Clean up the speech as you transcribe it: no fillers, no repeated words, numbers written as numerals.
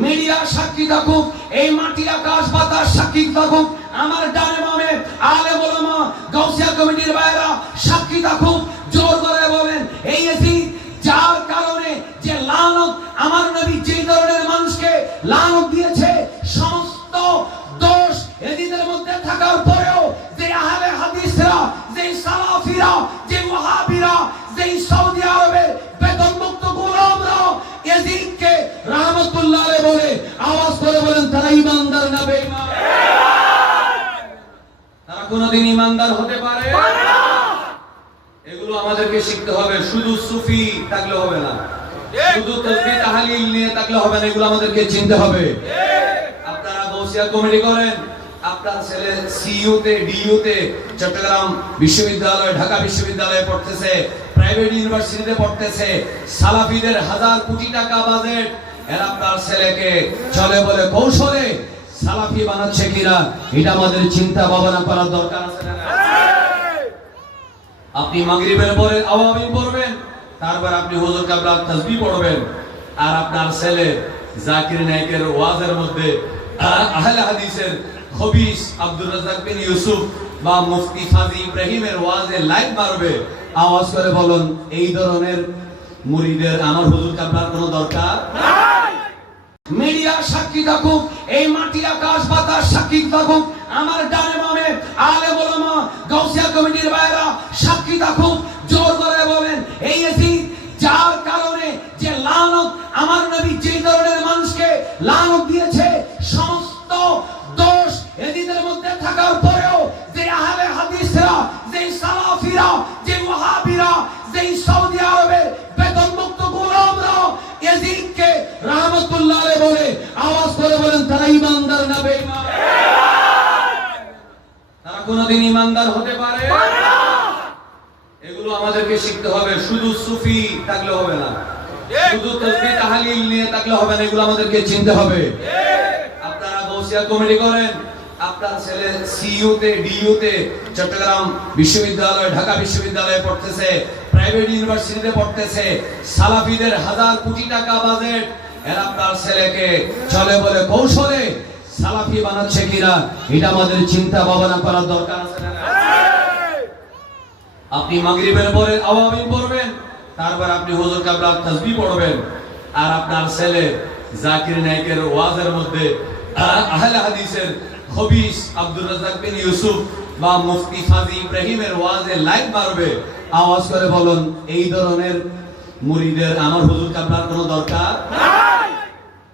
Media সাক্ষী থাকুক, এই মাটি আকাশ বাতাস সাক্ষী থাকুক, আমার ডানে বামে আলেম ওলামা গাউসিয়া কমিটির ভাইরা সাক্ষী থাকুক, জোর করে বলেন এই ইয়াজিদ যার কারণে যে লানত আমার নবী যে ধরনের মানুষকে লানত দিয়েছে, সমস্ত দোষ ইয়াজিদের মধ্যে থাকার পরেও যে আহলে হাদিসরা, যে সালাফিরা, যে ওয়াহাবিরা, যে সৌদি আরবের বেতনমুক্ত গোলামরা ইয়াজিদকে রাহমাতুল্লাহ আলাইহি বলে আওয়াজ করে বলেন তারা ঈমানদার না বেঈমান? তারা কোনদিন ঈমানদার হতে পারে না। এগুলো আমাদেরকে শিখতে হবে। শুধু সুফি থাকলে হবে না, শুধু তাসবিহ তাহলিল নিয়ে থাকলে হবে না, এগুলো আমাদেরকে চিনতে হবে। আপনারা গাউসিয়া কমিটি করেন, আপনার ছেলে সিইউতে ডিইউতে চট্টগ্রাম বিশ্ববিদ্যালয় ঢাকা বিশ্ববিদ্যালয়ে পড়তেছে, প্রাইভেট ইউনিভার্সিটিতে পড়তেছে, সালাফিদের হাজার কোটি টাকা বাজেট, এর আপনার ছেলেকে চলে বলে কৌশলে সালাফি বানাচ্ছে কিনা এটা আমাদের চিন্তা ভাবনা করার দরকার আছে না? আপনি মাগরিবের পরে আওয়ামিন পড়বেন, তারপর আপনি হুজুর কাবলার তাসবিহ পড়বেন, আর আপনার ছেলে জাকির নায়েকের ওয়াজের মধ্যে আহলে হাদিসের খবিস আব্দুর রাজ্জাক বিন ইউসুফ বা মুফতি ফাজি ইব্রাহিমের ওয়াজে লাইক মারবে। আওয়াজ করে বলুন এই ধরনের মুরিদের আমার হুজুর কাবলার কোনো দরকার নাই। মিডিয়া সাক্ষী থাকুক, এই মাটি আকাশ বাতাস সাক্ষী থাকুক, আমার ডানে বামে আলেম ওলামা গাউসিয়া কমিটির ভাইরা সাক্ষী থাকুক, জোর করে বলেন এই ইয়াজিদ যার কারণে যে লানত আমার নবী যে ধরনের মানুষকে লানত দিয়েছে, সমস্ত দোষ ইয়াজিদের মধ্যে থাকার পরেও যে আহলে হাদিসরা, যে সালাফিরা, যে ওয়াহাবিরা, যে সৌদি আরবের বেতনমুক্ত গোলামরা ইয়াজিদকে রাহমাতুল্লাহ আলাইহি বলে আওয়াজ করে বলেন তারা ঈমানদার না বেঈমান? তারা কোনদিন ঈমানদার হতে পারে না। এগুলো আমাদেরকে শিখতে হবে। শুধু সুফি থাকলে হবে না, শুধু তাসবিহ তাহলিল নিয়ে থাকলে হবে না, এগুলো আমাদেরকে চিনতে হবে। আপনারা গাউসিয়া কমিটি করেন, আপনার ছেলে সিইউতে ডিইউতে চট্টগ্রাম বিশ্ববিদ্যালয় ঢাকা বিশ্ববিদ্যালয়ে পড়তেছে, প্রাইভেট ইউনিভার্সিটিতে পড়তেছে, সালাফিদের হাজার কোটি টাকা বাজেট, এর আপনার ছেলেকে চলে বলে কৌশলে সালাফি বানাচ্ছে কিনা এটা আমাদের চিন্তা ভাবনা করার দরকার আছে না? আপনি মাগরিবের পরে আওয়ামিন পড়বেন, তারপর আপনি হুজুর কাবলার তাসবিহ পড়বেন, আর আপনার ছেলে জাকির নায়েকের ওয়াজের মধ্যে আহলে হাদিসের খবিস আব্দুর রাজ্জাক বিন ইউসুফ বা মুফতি ফাজি ইব্রাহিমের ওয়াজে লাইক মারবে। আওয়াজ করে বলুন এই ধরনের মুরিদের আমার হুজুর কাবলার কোনো দরকার নাই।